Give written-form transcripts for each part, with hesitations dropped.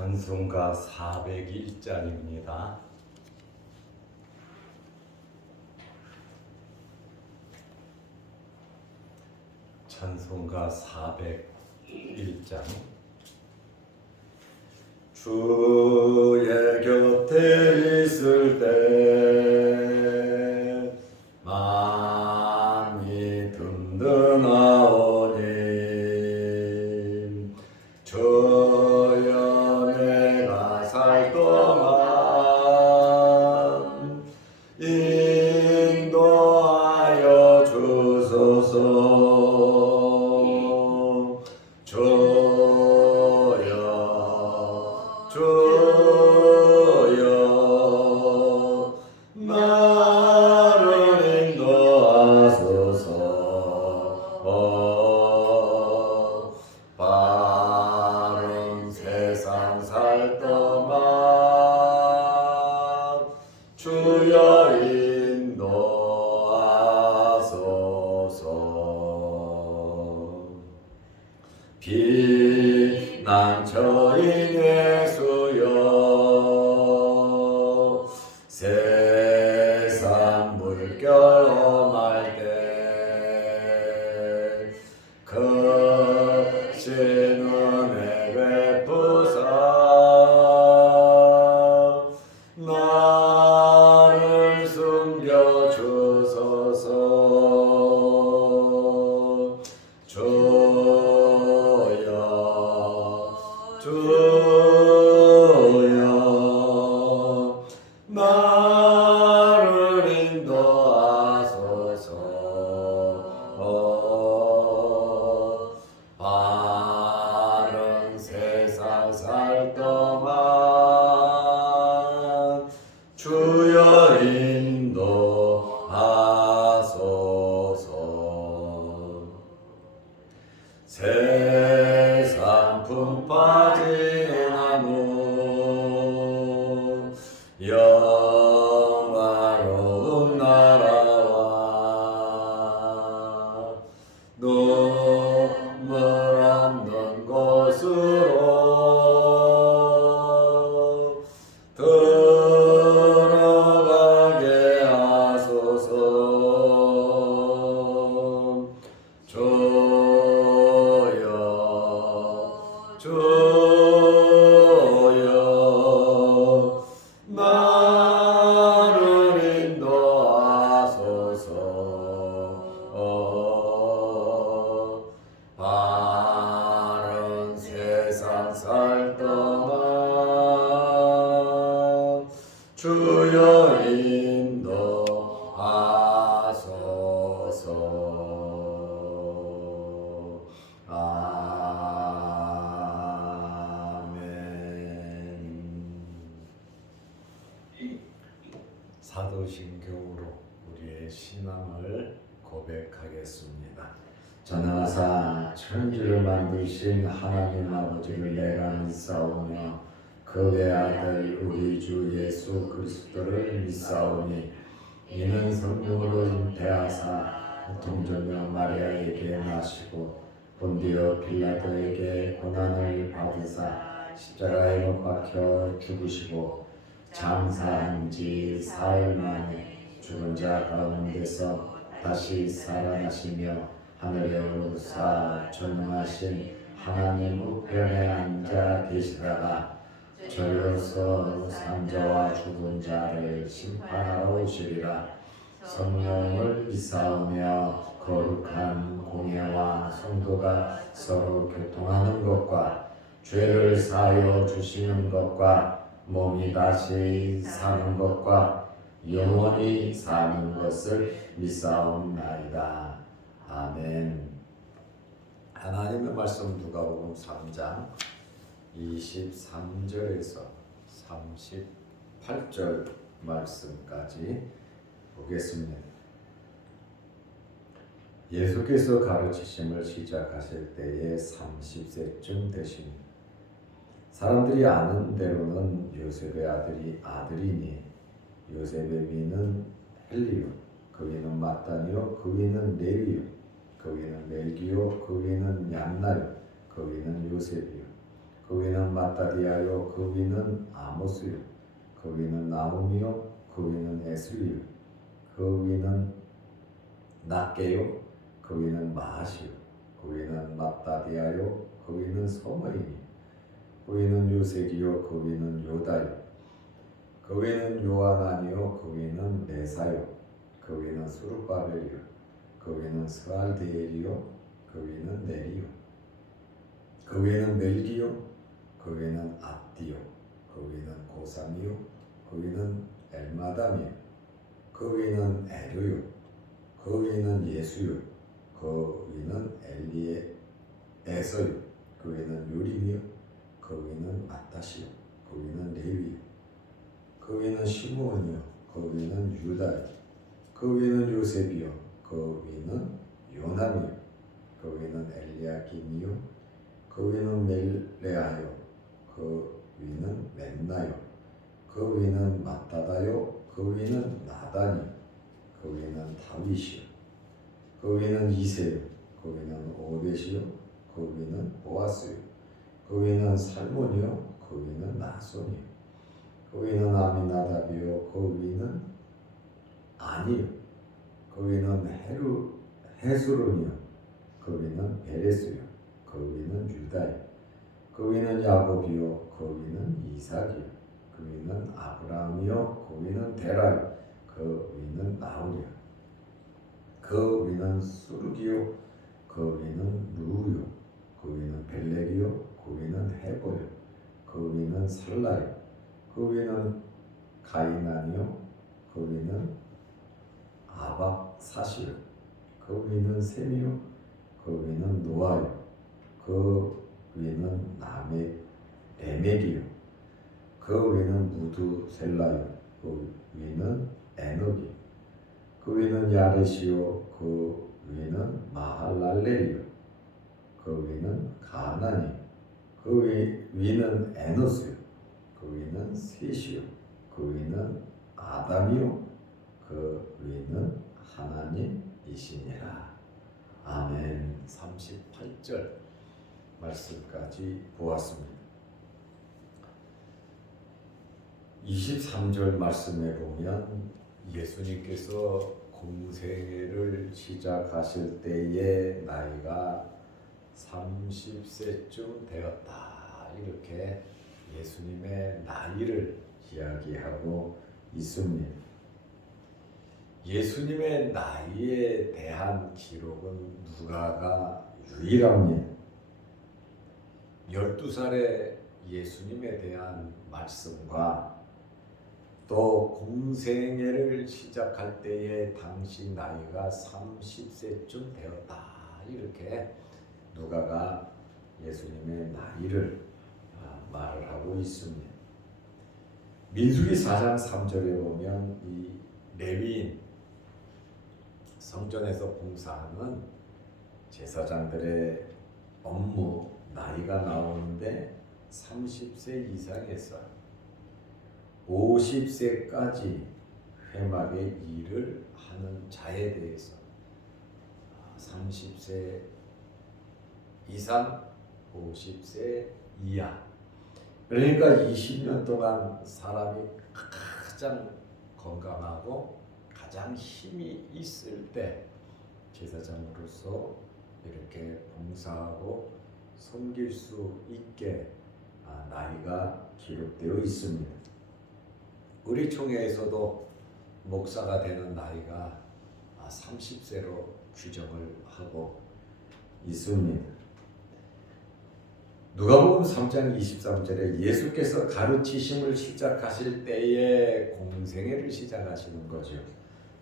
찬송가 401장입니다. 찬송가 401장. 주의 곁에 있을 때 마음이 든든하오니 주여 내가 살 동안 인도하여 주소서. 주여 나를 인도하소서. 바른 세상 살 동안 주여 인도하소서. 피난처인 예수여 세상 물결 험할 때 크신 은혜 베푸사 나를 숨겨 주소서. 주여 나를 인도하소서. 바른 세상 살 동안 주여 인도하소서. 세상 품 빠진 나무 영화로운 나라와 눈물 없는 곳으로 들어가게 하소서. 주여 나를 인도하소서. 바른 세상 살 동안 주여 인도하소서. 사도신경으로 우리의 신앙을 고백하겠습니다. 전하사 천지를 만드신 하나님 아버지를 내가 믿사오며 그 외아들 우리 주 예수 그리스도를 믿사오니 이는 성령으로 잉태하사 동정녀 마리아에게 나시고 본디오 빌라도에게 고난을 받으사 십자가에 못 박혀 죽으시고 장사한 지 사흘 만에 죽은 자 가운데서 다시 살아나시며 하늘에 오르사 전능하신 하나님 우편에 앉아 계시다가 저리로서 산자와 죽은 자를 심판하러 오시리라. 성령을 믿사오며 거룩한 공예와 성도가 서로 교통하는 것과 죄를 사하여 주시는 것과 몸이 다시 사는 것과 영원히 사는 것을 믿사옵나이다. 아멘. 하나님의 말씀 누가복음 3장 23절에서 38절 말씀까지 보겠습니다. 예수께서 가르치심을 시작하실 때에 30세쯤 되시니 사람들이 아는 대로는 요셉의 아들이 아들이니 요셉의 위는 헬리요 그 위는 마따니요 그 위는 레위요 그 위는 멜기요 그 위는 얀나요 그 위는 요셉이요 그 위는 마따디아요, 그 위는 아모스요, 그 위는 나움이요, 그 위는 에슬리요, 그 위는 낫게요, 그 위는 마하시요, 그 위는 마따디아요, 그 위는 서머이니, 그 위는 요색이요, 그 위는 요다요, 그 위는 요하나니요, 그 위는 메사요, 그 위는 수르바벨이요, 그 위는 스알데엘이요, 그 위는 네리요, 그 위는 멜기요, 그 위는 압디요, 그 위는 고삼이요, 그 위는 엘마담이요, 그 위는 에르요, 그 위는 예수요, 그 위는 엘리에서요, 그 위는 요림이요, 그 위는 마따시요, 그 위는 레위요, 그 위는 시므온이요, 그 위는 유다요, 그 위는 요셉이요, 그 위는 요남이요, 그 위는 엘리야김이요, 그 위는 멜레아요, 그 위는 멘나요, 그 위는 마따다요, 그 위는 나단이요, 그 위는 다윗이요, 그 위는 이세요, 그 위는 오벳이요, 그 위는 보아스요, 그 위는 살몬이요, 그 위는 나손이요, 그 위는 아미나답이요, 그 위는 아니요, 그 위는 헤스론이요, 그 위는 베레스요, 그 위는 유다요, 그 위는 야곱이요, 그 위는 이삭이요, 그 위는 아브라함이요, 그 위는 데라요, 그 위는 나홀이요, 그 위는 수르기요, 그 위는 루요, 그 위는 벨렉이요, 그 위는 헤보요, 그 위는 살라요, 그 위는 가이난이요, 그 위는 아박사시요, 그 위는 셈이요, 그 위는 노아요, 그 위는 에멕이요, 그 위는 무두셀라요, 그 위는 에녹이요, 그 위는 야렛이요, 그 위는 마할랄렐이요, 그 위는 가나니요, 그 위는 에노스요, 그 위는 셋이요, 그 위는 아담이요, 그 위는 하나님이시니라. 아멘. 38절 말씀까지 보았습니다. 23절 말씀에 보면 예수님께서 공생애를 시작하실 때의 나이가 30세쯤 되었다. 이렇게 예수님의 나이를 이야기하고 있습니다. 예수님의 나이에 대한 기록은 누가가 유일합니다. 12살의 예수님에 대한 말씀과 또 공생애를 시작할 때의 당시 나이가 30세쯤 되었다. 이렇게 누가가 예수님의 나이를 말을 하고 있습니다. 민수기 4장 3절에 보면 이 레위인 성전에서 봉사하는 제사장들의 업무 나이가 나오는데 30세 이상에서 50세까지 회막의 일을 하는 자에 대해서 30세 이상, 50세 이하, 그러니까 20년 동안 사람이 가장 건강하고 가장 힘이 있을 때 제사장으로서 이렇게 봉사하고 섬길 수 있게 나이가 기록되어 있습니다. 우리 총회에서도 목사가 되는 나이가 30세로 규정을 하고 있습니다. 누가복음 3장 23절에 예수께서 가르치심을 시작하실 때에 공생애를 시작하시는 거죠.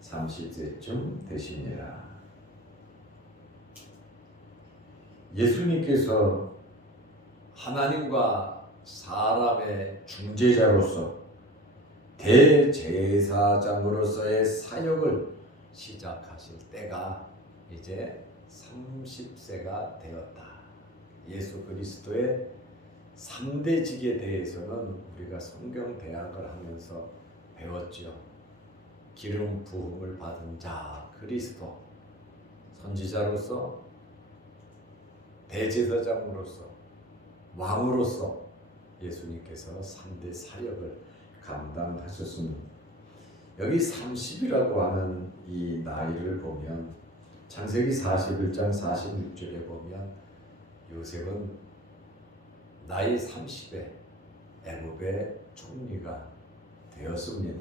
30세쯤 되시니라. 예수님께서 하나님과 사람의 중재자로서 대제사장으로서의 사역을 시작하실 때가 이제 30세가 되었다. 예수 그리스도의 3대직에 대해서는 우리가 성경 대학을 하면서 배웠죠. 기름 부음을 받은 자 그리스도, 선지자로서, 대제사장으로서, 왕으로서 예수님께서 3대 사역을 감당하셨습니다. 여기 30이라고 하는 이 나이를 보면 창세기 41장 46절에 보면 요셉은 나이 30에 애굽의 총리가 되었습니다.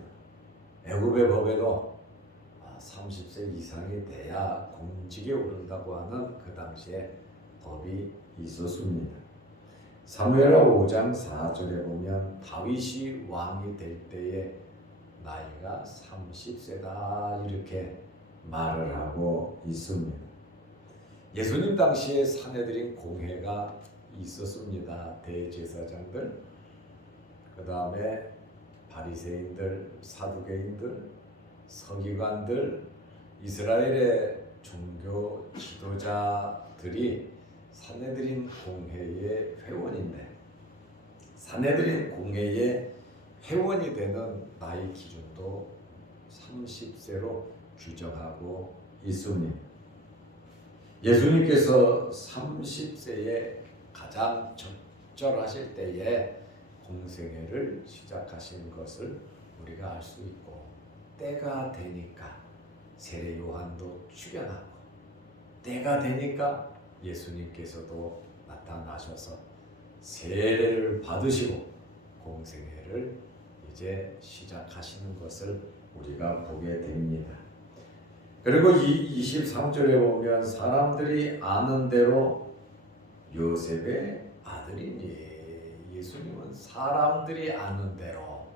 애굽의 법에도 30세 이상이 돼야 공직에 오른다고 하는 그 당시에 법이 있었습니다. 사무엘하 5장 4절에 보면 다윗이 왕이 될 때에 나이가 30세다 이렇게 말을 하고 있습니다. 예수님 당시에 사내들인 공회가 있었습니다. 대제사장들, 그 다음에 바리새인들, 사두개인들, 서기관들, 이스라엘의 종교 지도자들이 산헤드린 공회의 회원인데, 산헤드린 공회의 회원이 되는 나이 기준도 30세로 규정하고 있습니다. 예수님께서 30세에 가장 적절하실 때에 공생애를 시작하신 것을 우리가 알 수 있고, 때가 되니까 세례 요한도 출현하고, 때가 되니까 예수님께서도 나타나셔서 세례를 받으시고 공생애를 이제 시작하시는 것을 우리가 보게 됩니다. 그리고 23절에 보면 사람들이 아는 대로 요셉의 아들이니, 예수님은 사람들이 아는 대로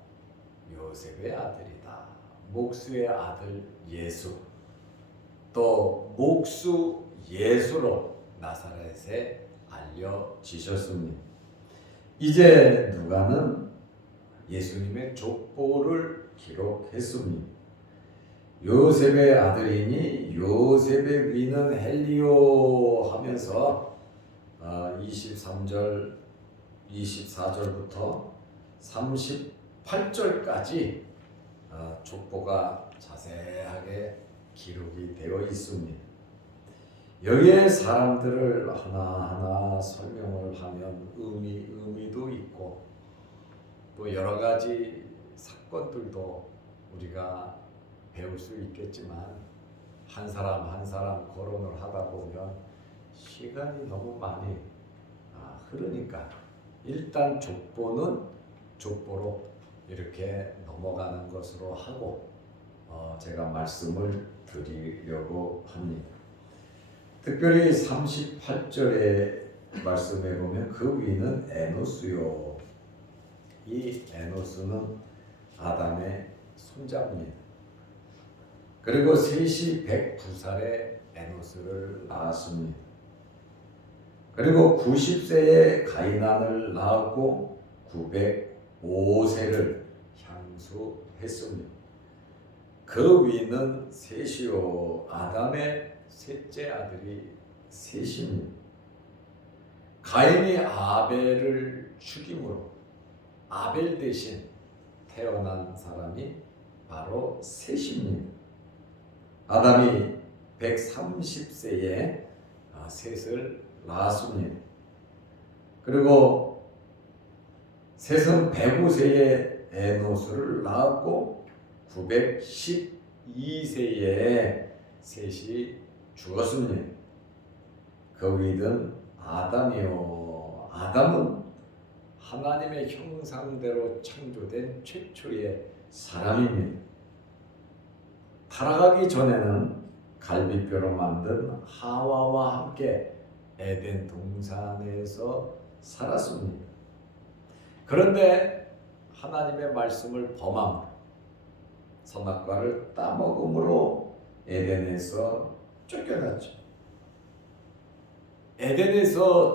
요셉의 아들이다. 목수의 아들 예수, 또 목수 예수로 나사렛에 알려지셨습니다. 이제 누가는 예수님의 족보를 기록했습니다. 요셉의 아들이니 요셉의 위는 헬리오 하면서 23절 24절부터 38절까지 족보가 자세하게 기록이 되어 있습니다. 여기에 사람들을 하나하나 설명을 하면 의미도 있고, 또 여러 가지 사건들도 우리가 배울 수 있겠지만, 한 사람 한 사람 거론을 하다 보면 시간이 너무 많이 흐르니까 일단 족보는 족보로 이렇게 넘어가는 것으로 하고 제가 말씀을 드리려고 합니다. 특별히 38절의 말씀에 보면 그 위는 에노스요. 이 에노스는 아담의 손자입니다. 그리고 셋이 109살에 에노스를 낳았습니다. 그리고 90세에 가이난을 낳았고 905세를 향수했습니다. 그 위는 셋이요. 아담의 셋째 아들이 셋입니다. 가인이 아벨을 죽임으로 아벨 대신 태어난 사람이 바로 셋입니다. 아담이 130세에 셋을 낳았습니다. 그리고 셋은 105세에 에노스를 낳았고 912세에 셋이 죽었습니다. 그 위는 아담이요. 아담은 하나님의 형상대로 창조된 최초의 사람입니다. 타락하기 전에는 갈비뼈로 만든 하와와 함께 에덴 동산에서 살았습니다. 그런데 하나님의 말씀을 범함, 선악과를 따먹음으로 에덴에서 쫓겨났죠. 에덴에서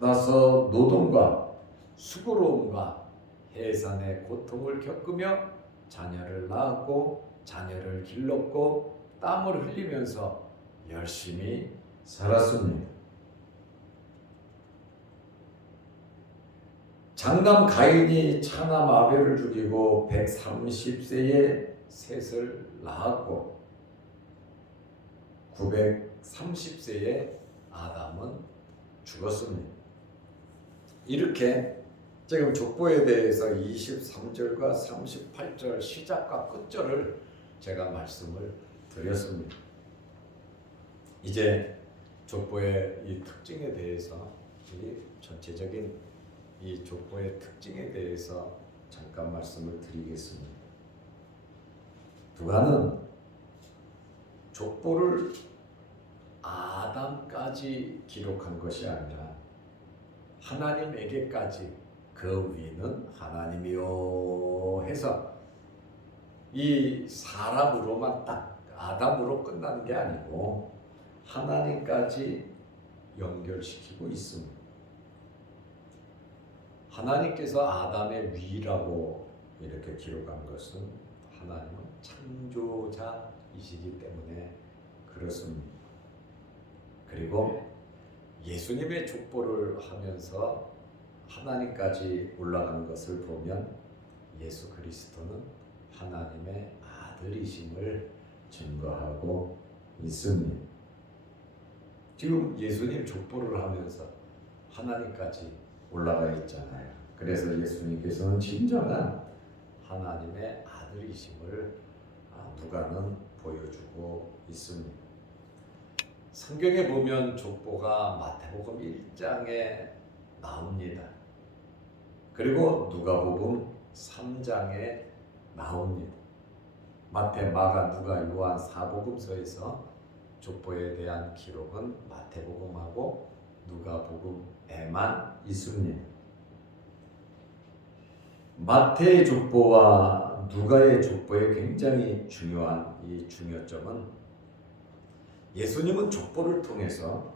쫓겨나서 노동과 수고로움과 해산의 고통을 겪으며 자녀를 낳았고 자녀를 길렀고 땀을 흘리면서 열심히 살았습니다. 장남 가인이 차남 아벨을 죽이고 130세에 셋을 낳았고 930세에 아담은 죽었습니다. 이렇게 지금 족보에 대해서 23절과 38절 시작과 끝절을 제가 말씀을 드렸습니다. 이제 족보의 이 특징에 대해서, 이 전체적인 이 족보의 특징에 대해서 잠깐 말씀을 드리겠습니다. 누가는 족보를 아담까지 기록한 것이 아니라 하나님에게까지, 그 위는 하나님이요 해서 이 사람으로만 딱 아담으로 끝나는 게 아니고 하나님까지 연결시키고 있습니다. 하나님께서 아담의 위라고 이렇게 기록한 것은 하나님은 창조자이시기 때문에 그렇습니다. 그리고 예수님의 족보를 하면서 하나님까지 올라가는 것을 보면 예수 그리스도는 하나님의 아들이심을 증거하고 있습니다. 지금 예수님 족보를 하면서 하나님까지 올라가 있잖아요. 그래서 예수님께서는 진정한 하나님의 아들이심을 누가는 보여주고 있습니다. 성경에 보면 족보가 마태복음 1장에 나옵니다. 그리고 누가복음 3장에 나옵니다. 마태, 마가, 누가, 요한 4복음서에서 족보에 대한 기록은 마태복음하고 누가복음에만 있습니다. 마태의 족보와 누가의 족보의 굉장히 중요한 이 중요점은 예수님은 족보를 통해서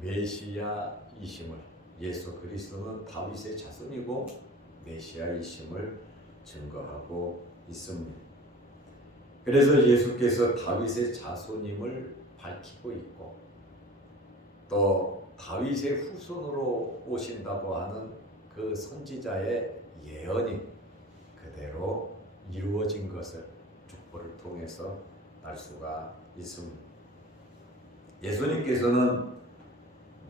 메시아이심을, 예수 그리스도는 다윗의 자손이고 메시아이심을 증거하고 있습니다. 그래서 예수께서 다윗의 자손임을 밝히고 있고 또 다윗의 후손으로 오신다고 하는 그 선지자의 예언이 그대로 이루어진 것을 족보를 통해서 알 수가 있습니다. 예수님께서는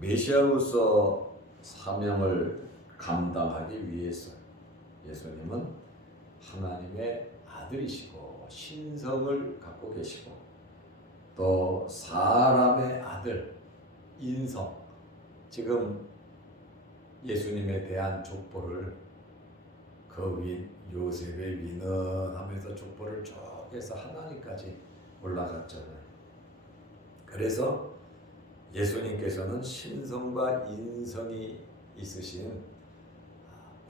메시아로서 사명을 감당하기 위해서 예수님은 하나님의 아들이시고 신성을 갖고 계시고 또 사람의 아들 인성, 지금 예수님에 대한 족보를 그 위 요셉의 위는 하면서 족보를 쭉 해서 하나님까지 올라갔잖아요. 그래서 예수님께서는 신성과 인성이 있으신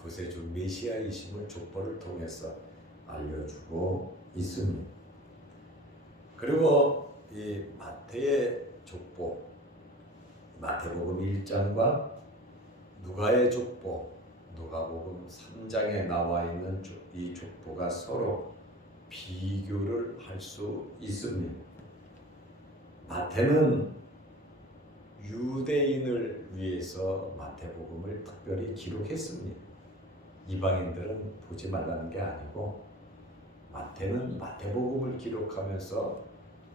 구세주 메시아이심을 족보를 통해서 알려주고 있습니다. 그리고 이 마태의 족보, 마태복음 1장과 누가의 족보, 누가복음 3장에 나와 있는 이 족보가 서로 비교를 할 수 있습니다. 마태는 유대인을 위해서 마태복음을 특별히 기록했습니다. 이방인들은 보지 말라는 게 아니고 마태는 마태복음을 기록하면서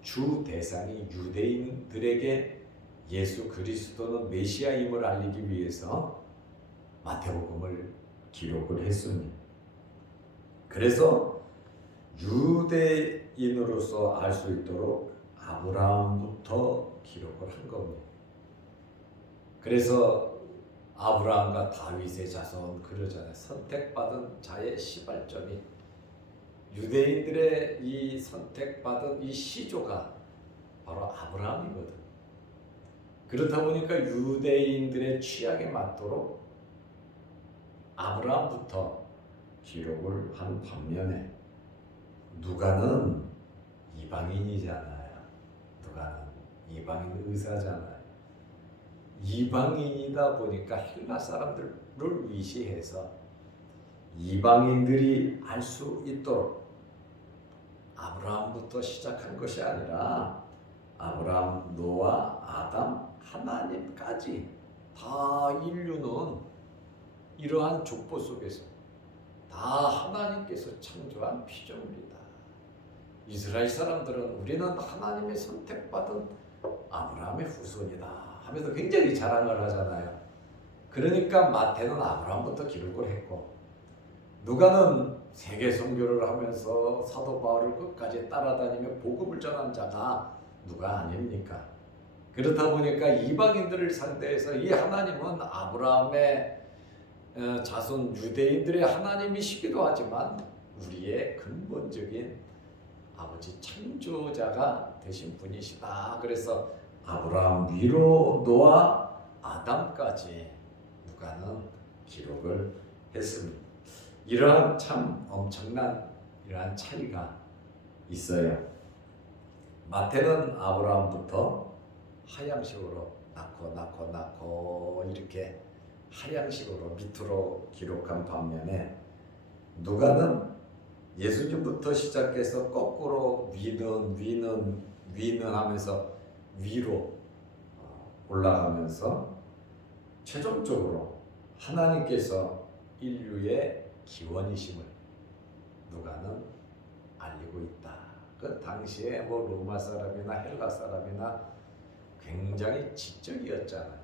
주 대상이 유대인들에게 예수 그리스도는 메시아임을 알리기 위해서 마태복음을 기록을 했습니다. 그래서 유대인으로서 알 수 있도록 아브라함부터 기록을 한 겁니다. 그래서 아브라함과 다윗의 자손 그러잖아요. 선택받은 자의 시발점이 유대인들의 이 선택받은 이 시조가 바로 아브라함이거든. 그렇다 보니까 유대인들의 취향에 맞도록 아브라함부터 기록을 한 반면에 누가는 이방인이잖아요. 누가는 이방인 의사잖아요. 이방인이다 보니까 헬라 사람들을 위시해서 이방인들이 알 수 있도록 아브라함부터 시작한 것이 아니라 아브라함, 노아, 아담, 하나님까지 다 인류는 이러한 족보 속에서 다 하나님께서 창조한 피조물이다. 이스라엘 사람들은 우리는 하나님의 선택받은 아브라함의 후손이다 하면서 굉장히 자랑을 하잖아요. 그러니까 마태는 아브라함부터 기록을 했고 누가는 세계 선교를 하면서 사도 바울을 끝까지 따라다니며 복음을 전한 자가 누가 아닙니까? 그렇다 보니까 이방인들을 상대해서 이 하나님은 아브라함의 자손 유대인들의 하나님이시기도 하지만 우리의 근본적인 아버지 창조자가 되신 분이시다. 그래서 아브라함 위로 노아 아담까지 누가는 기록을 했습니다. 이러한 참 엄청난 이러한 차이가 있어요. 마태는 아브라함부터 하향식으로 낳고 이렇게 하향식으로 밑으로 기록한 반면에 누가는 예수님부터 시작해서 거꾸로 위는 하면서 위로 올라가면서 최종적으로 하나님께서 인류의 기원이심을 누가는 알리고 있다. 그 당시에 뭐 로마 사람이나 헬라 사람이나 굉장히 지적이었잖아요.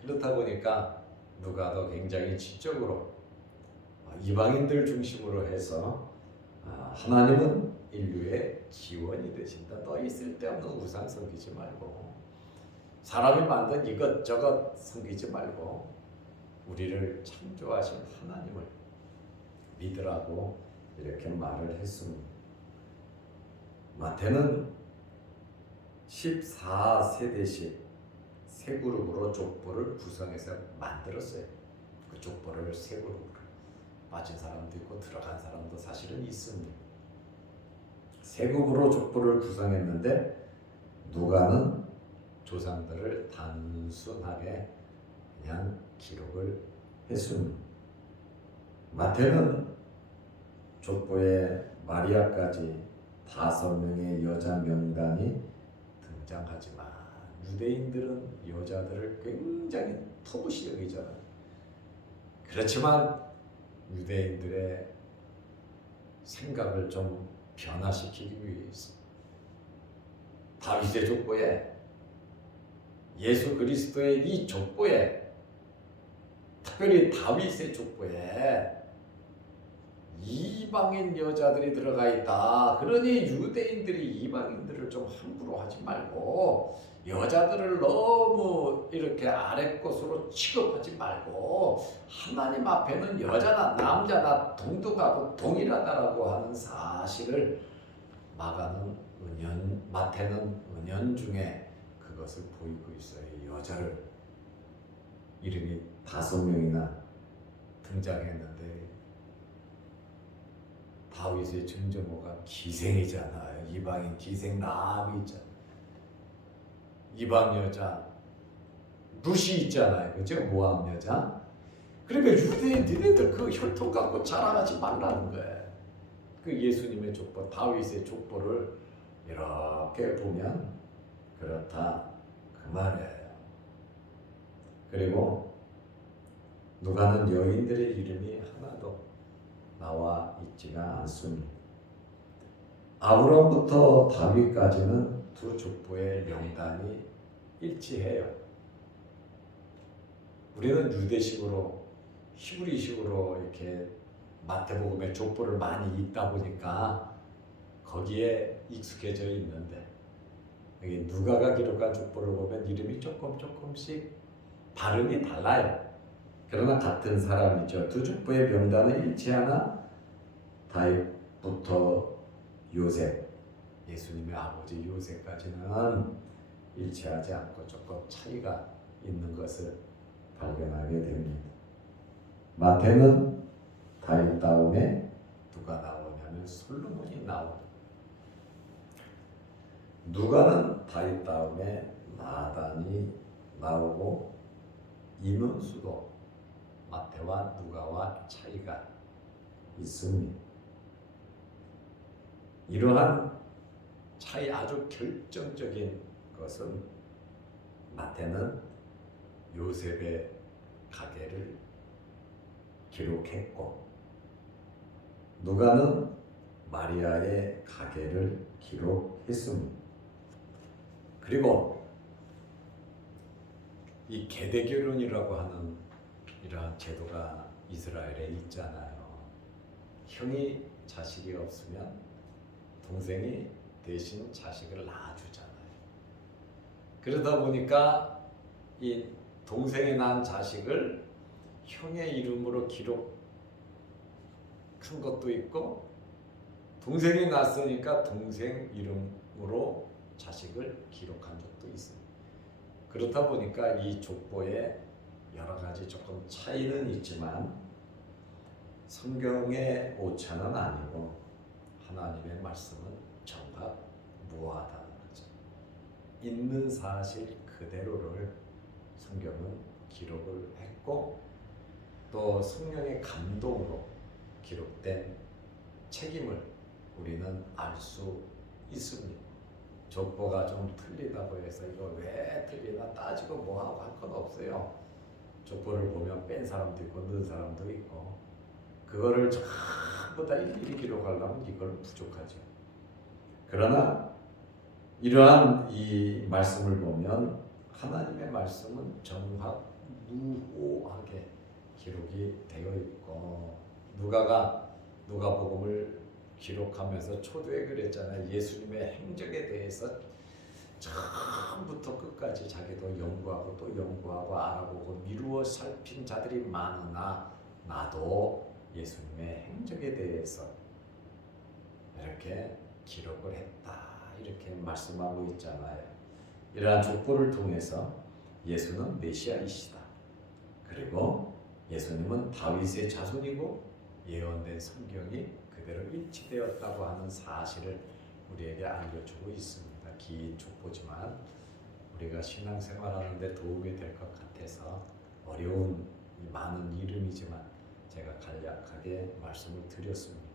그렇다 보니까 누가도 굉장히 지적으로 이방인들 중심으로 해서 하나님은 인류의 기원이 되신다. 너희 쓸데없는 우상 섬기지 말고 사람이 만든 이것저것 섬기지 말고 우리를 창조하신 하나님을 믿으라고 이렇게 말을 했습니다. 마태는 14세대씩 세 그룹으로 족보를 구성해서 만들었어요. 그 족보를 세 그룹으로 빠진 사람도 있고 들어간 사람도 사실은 있습니다. 세 그룹으로 족보를 구성했는데 누가는 조상들을 단순하게 그냥 기록을 했습니다. 마태는 족보에 마리아까지 5명의 여자 명단이 등장하지만 유대인들은 여자들을 굉장히 터부시 여기잖아요. 그렇지만 유대인들의 생각을 좀 변화시키기 위해서 다윗의 족보에 예수 그리스도의 이 족보에 특별히 다윗의 족보에 이방인 여자들이 들어가 있다. 그러니 유대인들이 이방인들을 좀 함부로 하지 말고 여자들을 너무 이렇게 아래 것으로 취급하지 말고 하나님 앞에는 여자나 남자나 동등하고 동일하다라고 하는 사실을 마태는 은연중에 그것을 보이고 있어요. 여자를 이름이 5명이나 등장했는데 다윗의 증조모가 기생이잖아요. 이방인 기생남이 있잖아요. 이방 여자 룻이 있잖아요. 그죠? 모함 여자. 그러니까 유대인 니네들 그 혈통 갖고 자랑하지 말라는 거예요. 그 예수님의 족보, 다윗의 족보를 이렇게 보면 그렇다 그 말이에요. 그리고 누가는 여인들의 이름이 하나도 나와 있지가 않습니다. 아브라함부터 다윗까지는 두 족보의 명단이 일치해요. 우리는 유대식으로 히브리식으로 이렇게 마태복음의 족보를 많이 읽다 보니까 거기에 익숙해져 있는데 여기 누가가 기록한 족보를 보면 이름이 조금씩 발음이 달라요. 그러나 같은 사람이죠. 두 족보의 명단은 일치하나 다윗부터 요셉, 예수님의 아버지 요셉까지는 일치하지 않고 조금 차이가 있는 것을 발견하게 됩니다. 마태는 다윗 다음에 누가 나오냐면 솔로몬이 나옵니다. 누가는 다윗 다음에 나단이 나오고 인원수도 마태와 누가와 차이가 있습니다. 이러한 차이 아주 결정적인 것은 마태는 요셉의 가계를 기록했고 누가는 마리아의 가계를 기록했습니다. 그리고 이 계대 결혼이라고 하는 이러한 제도가 이스라엘에 있잖아요. 형이 자식이 없으면 동생이 대신 자식을 낳아주잖아요. 그러다 보니까 이 동생이 낳은 자식을 형의 이름으로 기록한 것도 있고, 동생이 낳았으니까 동생 이름으로 자식을 기록한 적도 있어요. 그렇다 보니까 이 족보에 여러 가지 조금 차이는 있지만 성경의 오차는 아니고 하나님의 말씀은 정확 무하다는 거죠. 있는 사실 그대로를 성경은 기록을 했고, 또 성령의 감동으로 기록된 책임을 우리는 알 수 있습니다. 족보가 좀 틀리다고 해서 이거 왜 틀리나 따지고 뭐하고 할 건 없어요. 족보를 보면 뺀 사람도 있고 넣은 사람도 있고, 그거를 전부 다 일일이 기록하려면 이걸 부족하죠. 그러나 이러한 이 말씀을 보면 하나님의 말씀은 정확 무오하게 기록이 되어 있고, 누가가 누가복음을 기록하면서 초두에 그랬잖아요. 예수님의 행적에 대해서 처음부터 끝까지 자기도 연구하고 또 연구하고 알아보고 미루어 살핀 자들이 많으나 나도 예수님의 행적에 대해서 이렇게 기록을 했다, 이렇게 말씀하고 있잖아요. 이러한 족보를 통해서 예수는 메시아이시다, 그리고 예수님은 다윗의 자손이고 예언된 성경이 그대로 일치되었다고 하는 사실을 우리에게 알려주고 있습니다. 긴 족보지만 우리가 신앙생활하는데 도움이 될 것 같아서 어려운 많은 이름이지만 제가 간략하게 말씀을 드렸습니다.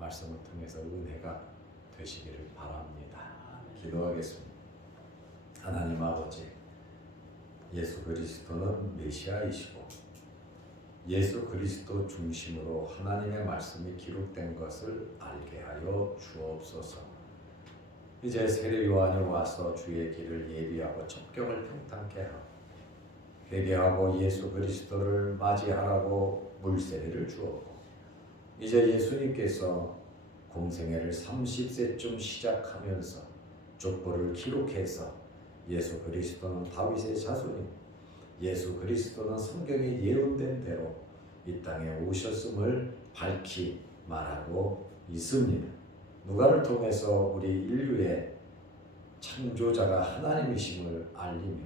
말씀을 통해서 은혜가 되시기를 바랍니다. 기도하겠습니다. 하나님 아버지, 예수 그리스도는 메시아이시고 예수 그리스도 중심으로 하나님의 말씀이 기록된 것을 알게 하여 주옵소서. 이제 세례 요한이 와서 주의 길을 예비하고 첩경을 평탄케 하고 회개하고 예수 그리스도를 맞이하라고 물세례를 주었고, 이제 예수님께서 공생애를 30세쯤 시작하면서 족보를 기록해서 예수 그리스도는 다윗의 자손이고 예수 그리스도는 성경에 예언된 대로 이 땅에 오셨음을 밝히 말하고 있습니다. 누가를 통해서 우리 인류의 창조자가 하나님이심을 알리며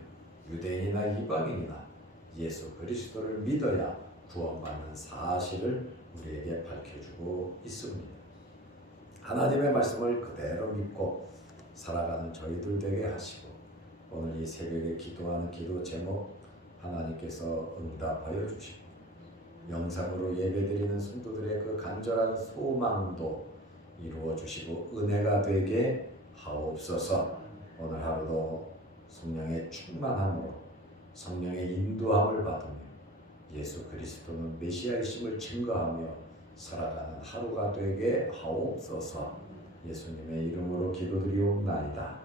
유대인이나 이방인이나 예수 그리스도를 믿어야 구원받는 사실을 우리에게 밝혀주고 있습니다. 하나님의 말씀을 그대로 믿고 살아가는 저희들 되게 하시고, 오늘 이 새벽에 기도하는 기도 제목 하나님께서 응답하여 주시고 영상으로 예배드리는 성도들의 그 간절한 소망도 이루어 주시고 은혜가 되게 하옵소서. 오늘 하루도 성령의 충만함으로 성령의 인도함을 받으며 예수 그리스도는 메시아이심을 증거하며 살아가는 하루가 되게 하옵소서. 예수님의 이름으로 기도드리옵나이다.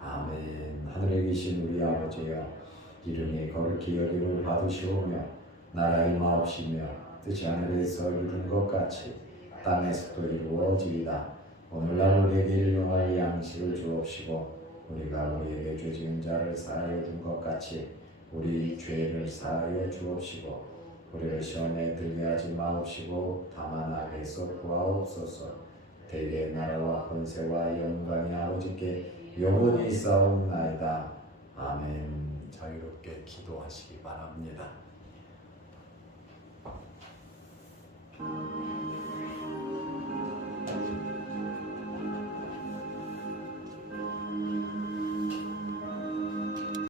아멘. 하늘에 계신 우리 아버지여, 이름이 거룩히 여김을 받으시오며 나라의 마옵시며 뜻이 하늘에서 이룬 것 같이 땅에서도 이루어지이다. 오늘날 우리에게 일용할 양식을 주옵시고 우리가 우리에게 죄 지은 자를 사하여 준 것 같이 우리 죄를 사하여 주옵시고 우리를 시험에 들게 하지 마옵시고 다만 악에서 구하옵소서. 대개의 나라와 권세와 영광이 아버지께 영원히 있사옵나이다. 아멘. 자유롭게 기도하시기 바랍니다.